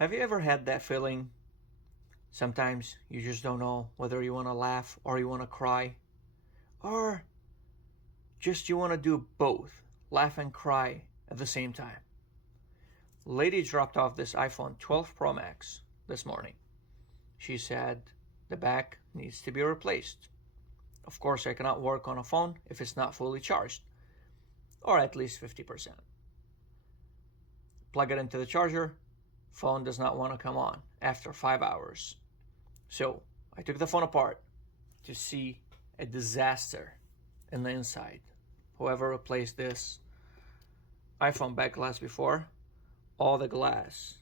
Have you ever had that feeling? Sometimes you just don't know whether you want to laugh or you want to cry, or just you want to do both, laugh and cry at the same time. Lady dropped off this iPhone 12 Pro Max this morning. She said the back needs to be replaced. Of course, I cannot work on a phone if it's not fully charged, or at least 50%. Plug it into the charger, phone does not want to come on after 5 hours. So I took the phone apart to see a disaster in the inside. Whoever replaced this iPhone back glass before, all the glass.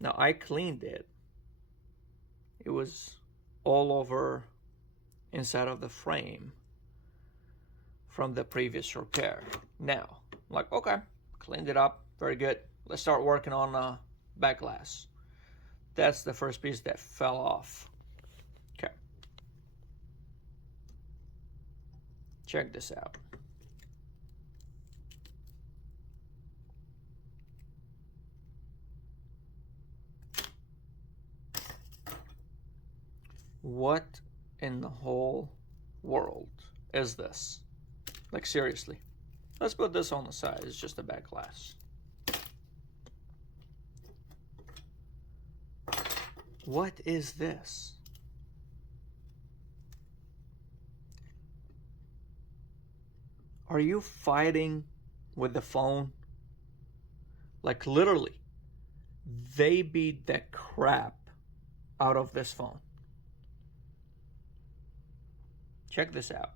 Now I cleaned it. It was all over inside of the frame from the previous repair. Now, I'm like, okay, cleaned it up, very good. Let's start working on back glass. That's the first piece that fell off. Okay. Check this out. What in the whole world is this? Like, seriously. Let's put this on the side. It's just a back glass. What is this? Are you fighting with the phone? Like, literally, they beat the crap out of this phone. Check this out.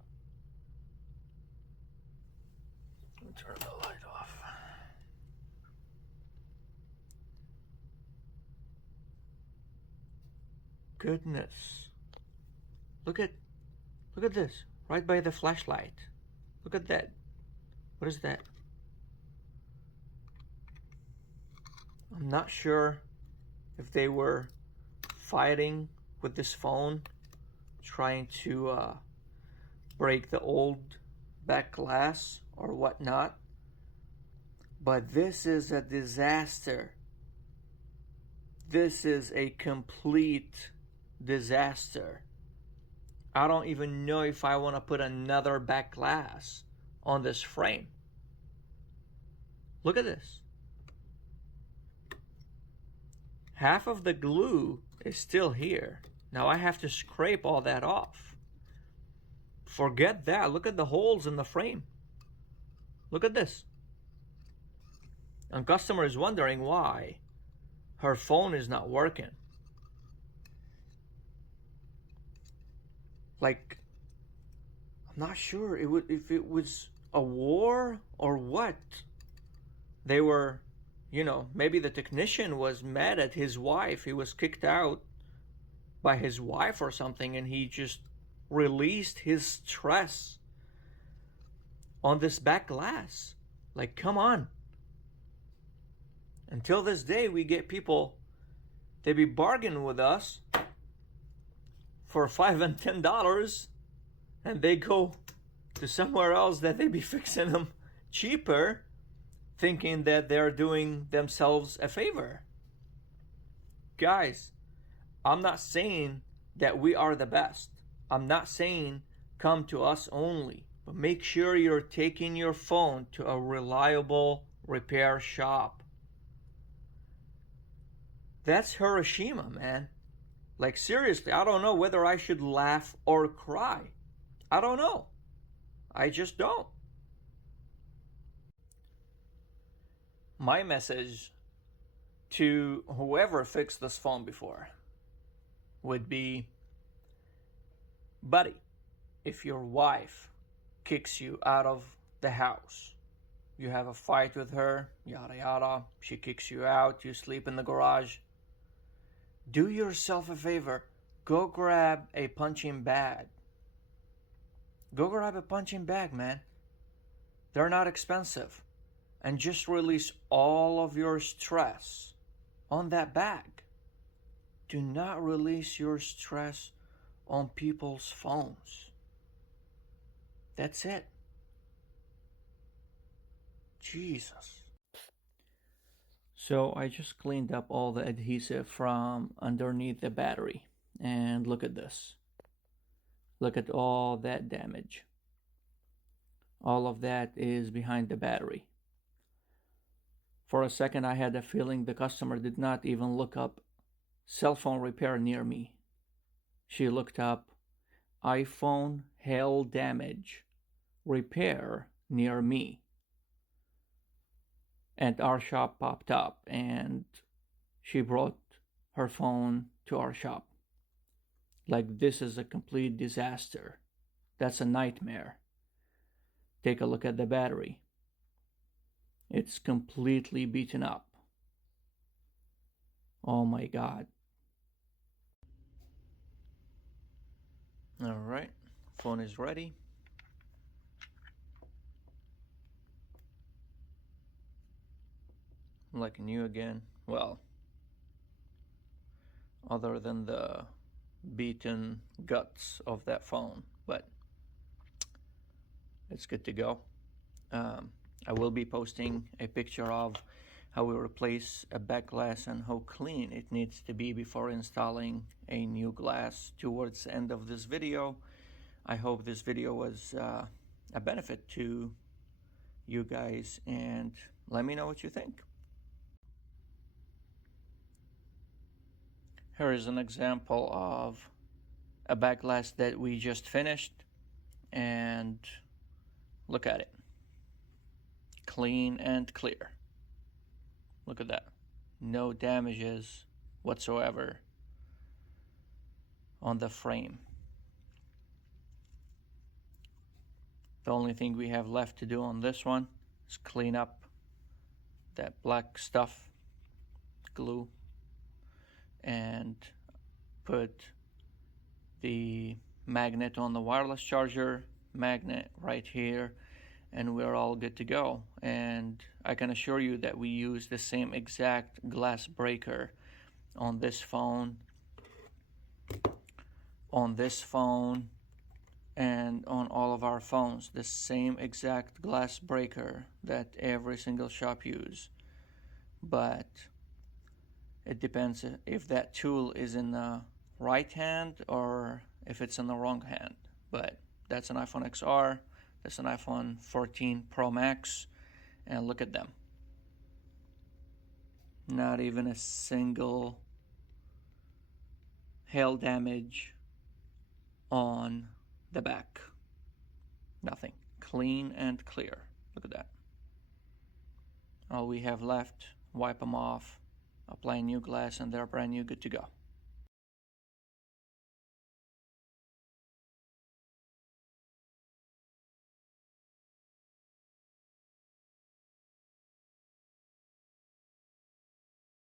Let me turn the light off. Goodness. Look at this. Right by the flashlight. Look at that. What is that? I'm not sure if they were fighting with this phone, trying to break the old back glass or whatnot. But this is a disaster. This is a complete disaster. I don't even know if I want to put another back glass on this frame. Look at this. Half of the glue is still here. Now I have to scrape all that off. Forget that. Look at the holes in the frame. Look at this. And customer is wondering why her phone is not working. Like, I'm not sure if it was a war or what. They were, maybe the technician was mad at his wife. He was kicked out by his wife or something, and he just released his stress on this back glass. Like, come on. Until this day, we get people, they be bargaining with us for $5 and $10, and they go to somewhere else that they be fixing them cheaper, thinking that they're doing themselves a favor. Guys, I'm not saying that we are the best. I'm not saying come to us only, but make sure you're taking your phone to a reliable repair shop. That's Hiroshima, man. Like, seriously, I don't know whether I should laugh or cry. I don't know. I just don't. My message to whoever fixed this phone before would be, buddy, if your wife kicks you out of the house, you have a fight with her, yada yada, she kicks you out, you sleep in the garage, do yourself a favor, go grab a punching bag. Go grab a punching bag, man. They're not expensive. And just release all of your stress on that bag. Do not release your stress on people's phones. That's it. Jesus. So I just cleaned up all the adhesive from underneath the battery, and look at this. Look at all that damage. All of that is behind the battery. For a second I had a feeling the customer did not even look up cell phone repair near me. She looked up iPhone hail damage repair near me. And our shop popped up and she brought her phone to our shop. Like, this is a complete disaster. That's a nightmare. Take a look at the battery. It's completely beaten up. Oh my God. All right, phone is ready. Like new again. Well, other than the beaten guts of that phone, but it's good to go. I will be posting a picture of how we replace a back glass and how clean it needs to be before installing a new glass towards the end of this video. I hope this video was a benefit to you guys, and let me know what you think. Here is an example of a back glass that we just finished, and look at it. Clean and clear. Look at that. No damages whatsoever on the frame. The only thing we have left to do on this one is clean up that black stuff, glue, and put the magnet on the wireless charger, magnet right here, and we're all good to go. And I can assure you that we use the same exact glass breaker on this phone, and on all of our phones. The same exact glass breaker that every single shop use. But it depends if that tool is in the right hand or if it's in the wrong hand. But that's an iPhone XR, that's an iPhone 14 Pro Max, and look at them. Not even a single hail damage on the back. Nothing. Clean and clear. Look at that. All we have left, wipe them off, apply new glass, and they're brand new, good to go.